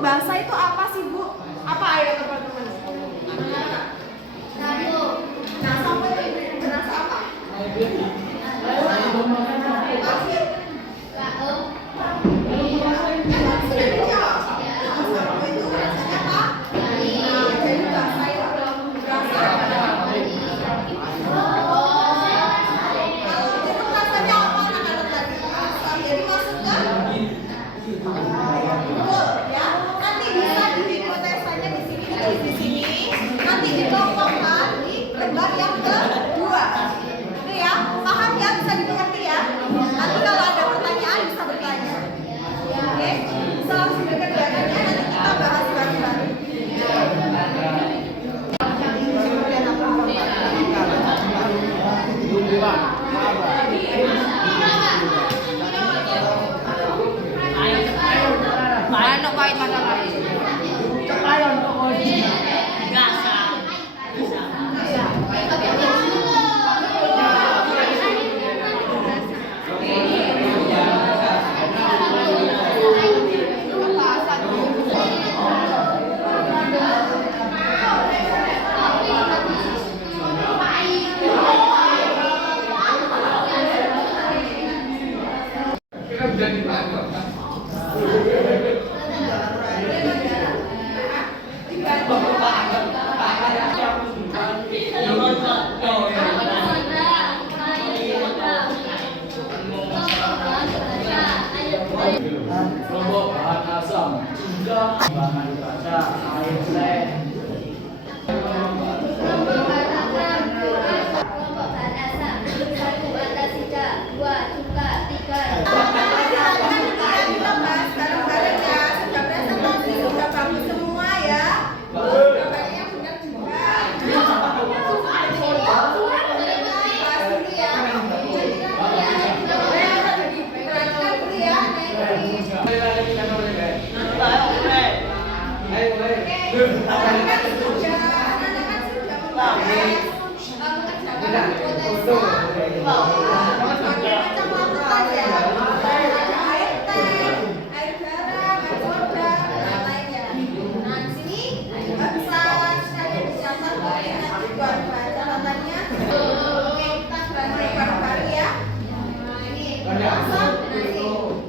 Bahasa itu apa sih, Bu? Apa ayo teman-teman? Nah, sampai berasa apa? Kelompok bahan asam, juga bahan kaca, air teh. Kelompok bahan asam, 1 antasida, 2 cuka, 3 Kita bahas bareng-bareng ya. Sudah presentasi, sudah bagus semua ya. Gambarnya benar juga.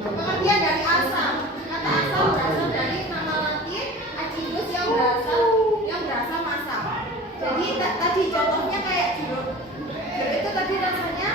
Pengertian dari asam. Kata asam berasal dari nama Latin acidus yang berasal masam. Jadi tadi contohnya kayak jeruk. Jeruk itu tadi rasanya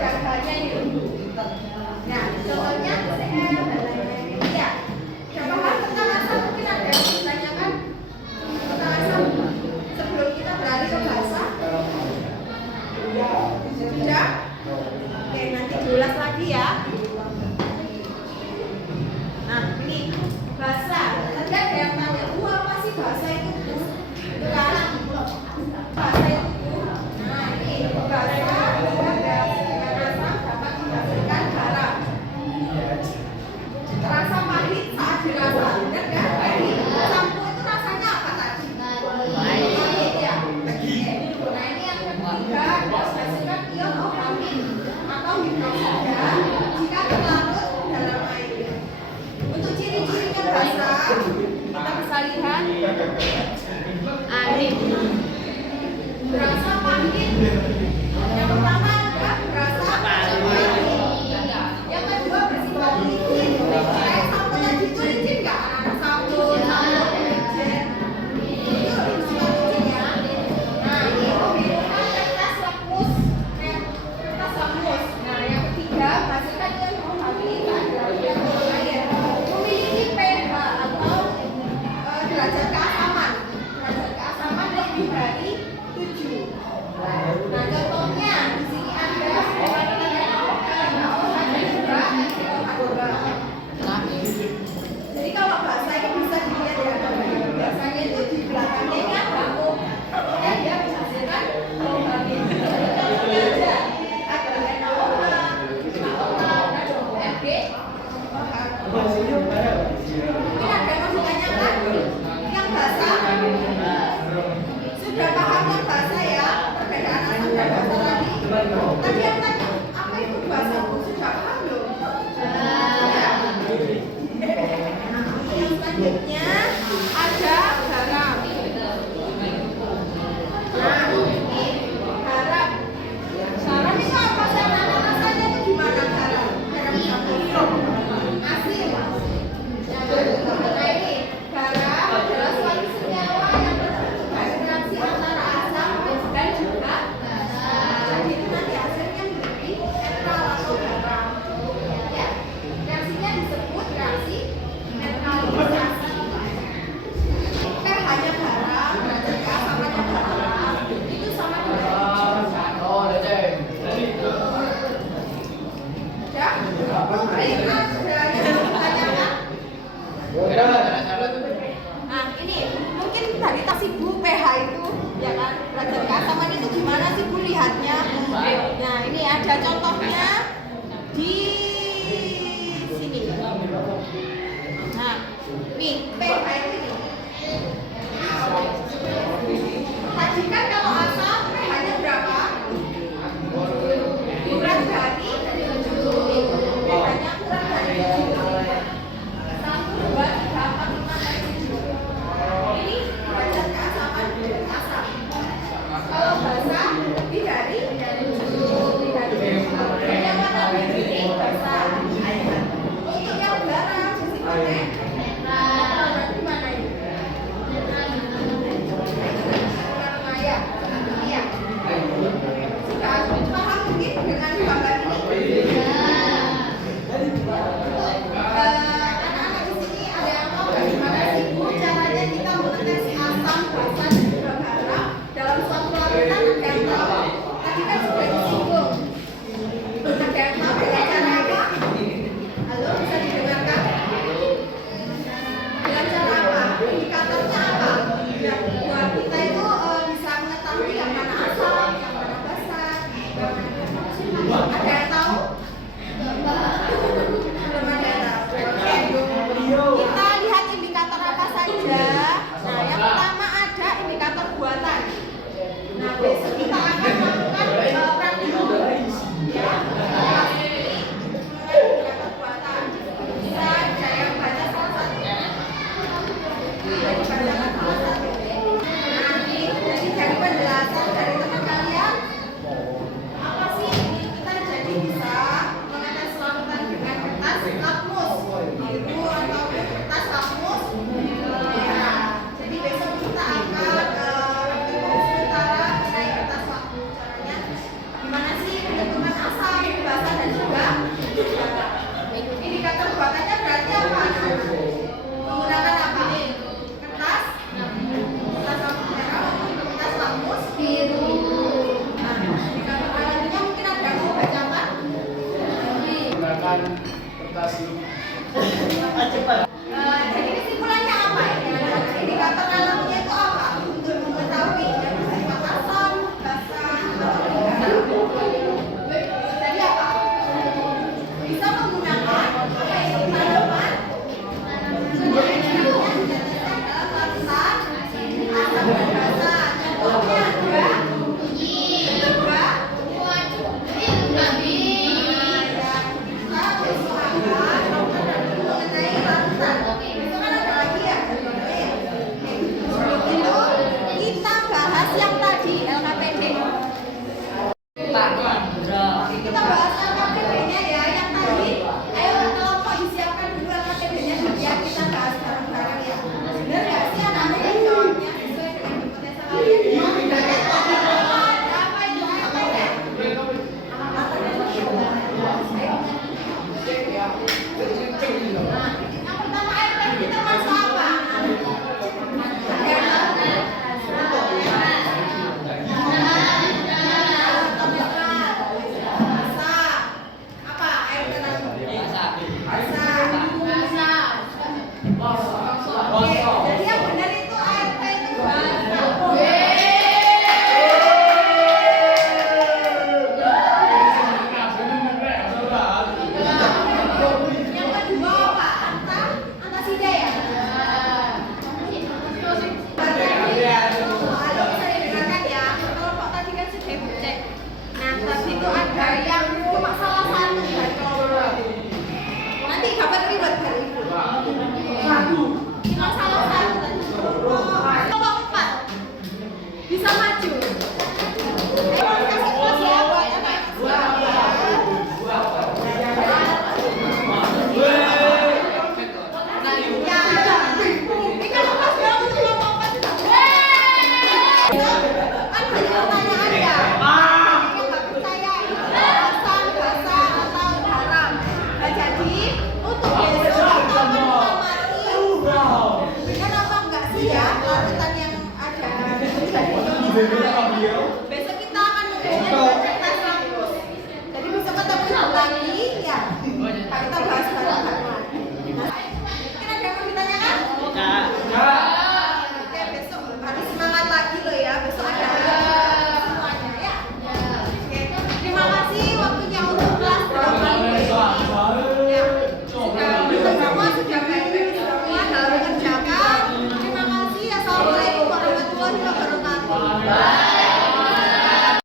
ada hanya ini. Nah, contohnya CR dan lain-lain. Ya, udah paham tentang asal? Mungkin ada yang ditanyakan tentang asal sebelum kita beralih ke bahasa. Sudah? Oke, nanti diulas lagi ya. Nah, ini bahasa. Tadi ada yang tanya, apa sih bahasa itu? Sekarang bahasa itu. Nah, ini bahasa dengan asam dapat menghasilkan garam. Rasa pahit saat dirasa, benar kan? Jadi sampo itu rasanya apa tadi? Pahit ya. Nah, ini yang ketiga, menghasilkan ion ogamin atau hidroksida jika terlarut dalam air. Untuk ciri-cirinya bahasa, kita bisa lihat air berasa pahit. Yang pertama ada berasa pahit. Yang kedua bersifat licin. Kayak sampo tadi itu licin nggak? Anak sampo deterjen itu bersifat licin ya. Nah, ini pembentukan kertas lakmus. Nah, yang ketiga menghasilkan ion ogamin dalam air. Memiliki pH atau derajat keasaman. Derajat keasaman lebih dari 7. Nah, contohnya di sini ada jadi kalau bahasa ini bisa dilihat ya gambarnya. Biasanya itu di belakangnya ini ada O. Pokoknya dia menghasilkan ogamin. Contohnya aja ada NaOH, NaOH, FG. Mungkin ada yang mau ditanyakan? Yang bahasa? Sudah paham yang bahasa ya? Perbedaan asam dan bahasa tadi. Tadi yang tanya, apa itu bahasa? Sudah paham belum? Ya. Yang selanjutnya ada garam. Nah, ini garam. Garam itu apa sih? Rasanya itu gimana garam? Garam asin. Nah, ini garam adalah suatu senyawa yang berbentuk reaksi antara asam dan juga basa. Jadi itu nanti hasilnya menjadi netral atau garam. Ya, reaksinya disebut reaksi netralisasi. pH-nya garam, derajat keasamannya garam, itu sama dengan ya. Mungkin ada yang ditanyakan. Nah, ini mungkin dari tas ibu pH itu ya kan, derajat keasaman itu gimana sih Bu lihatnya? Nah, ini ada contohnya di sini. Nah, nih pH itu ini. Tadi kan kalau asam pH-nya berapa? Kurang dari 7. pH-nya kurang dari 7. 1, 2, 3, 4, 5, 6, 7. Ini derajat keasaman asam. Kalau basa lebih dari 7. Yang mana ini basa. Untuk yang garam sifatnya netral. Berarti mana ini? Ya. Iya. Sudah paham mungkin dengan gambar ini? Anak-anak di sini ada yang tahu bagaimana sih Bu caranya kita mendeteksi asam, basa dan juga garam dalam suatu larutan? Ada yang tahu? Tadi kan sudah disinggung. Ada yang tahu dengan cara apa? Halo, bisa didengarkan? Dengan cara apa? Indikatornya apa? Ya, buat kita itu bisa mengetahui yang mana asam, yang mana basa, yang mana. Ada yang tahu? Belum ada yang tahu. Oke. Kita lihat indikator apa saja. Nah, yang pertama ada indikator buatan. Nah, besok kita akan melakukan praktikum. Ya. Indikator buatan. Bisa ada yang baca salah satu. Bisa dibacakan salah satu. Nah, jadi dari penjelasan dari teman kalian, apa sih kita jadi kertas lu. Cepat.